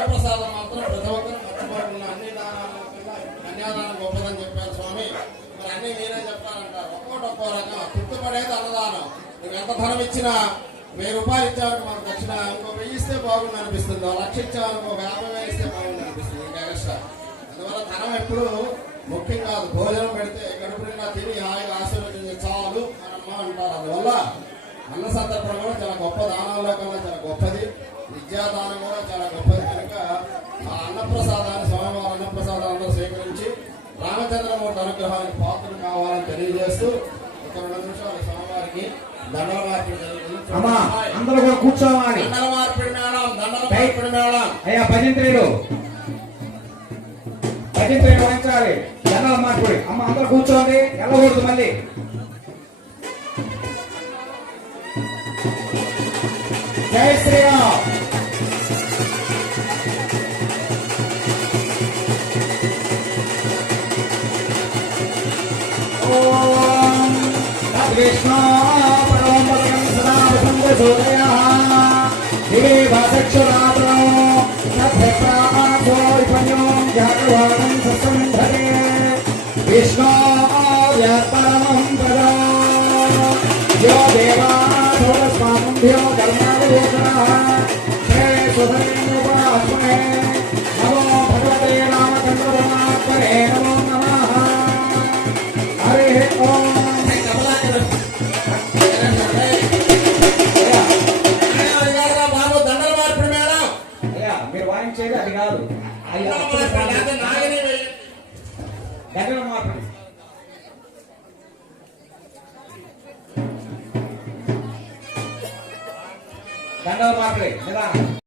అన్నప్రసాదం మాత్రం ప్రతి ఒక్కరు మర్చిపోకుండా అన్ని దానాల కన్నా కన్యాదానం గొప్పదని చెప్పారు స్వామి. మరి అన్ని మీరే చెప్తారంటారు. ఒక్కో రకం గుర్తుపడేది అన్నదానం. నువ్వు ఎంత ధనం ఇచ్చినా 1000 రూపాయలు ఇచ్చావని మనకు దక్షిణ ఇంకో 1000 ఇస్తే బాగుంది అనిపిస్తుంది. 1,00,000 ఇచ్చావని 50,000 ఇస్తే బాగుంది అనిపిస్తుంది. ఇంకా ఎక్స్ట్రా. అందువల్ల ధనం ఎప్పుడు ముఖ్యం కాదు. భోజనం పెడితే కడుపు నిండా తిని హాయిగా ఆశీర్వదించే చాలు అనమ్మ అంటారు. అందువల్ల అన్న సందర్భం కూడా చాలా గొప్ప దానాల్లో కన్నా చాలా గొప్పది. విద్యాదానం కూడా చాలా గొప్పది. కనుక ఆ అన్నప్రసాదాన్ని స్వామివారి అన్నప్రసాదాన్ని అందరూ స్వీకరించి రామచంద్రమూర్తి అనుగ్రహానికి పాత్రలు కావాలని తెలియజేస్తూ ఒక 2 నిమిషాలు స్వామివారికి దండల మార్పిడి జరుగుతుంది. అందరూ కూడా కూర్చోవాలి. దండల మార్పిడి మేడం, దండల మార్పిడి మేడం. అయ్యా భజంత్రీలు వహించాలి. దండల మార్పిడి. అమ్మ అందరూ కూర్చోండి. వెళ్ళకూడదు మళ్ళీ. జై శ్రీరామ్. ఓం విష్ణు పరమపదం సదా సంగసోదయ దేవచక్షురాత్రో సత్ప్రాణోపన్యో జాగవాణం సస్సంధరే విష్ణు వ్యాపరమం పదో యో దేవా స్వాముభ్యో కర్మావోచనః హే సుధరేణోపాస్మహే నమో భగవతే రామచంద్ర పరమాత్మనే నమో నమః. హరి ఓం. దండల మార్పిడి మేడం. అయ్యా మీరు వాయించేది అది కాదు. దండల మార్పిడి. దండల మార్పిడి నిదానం.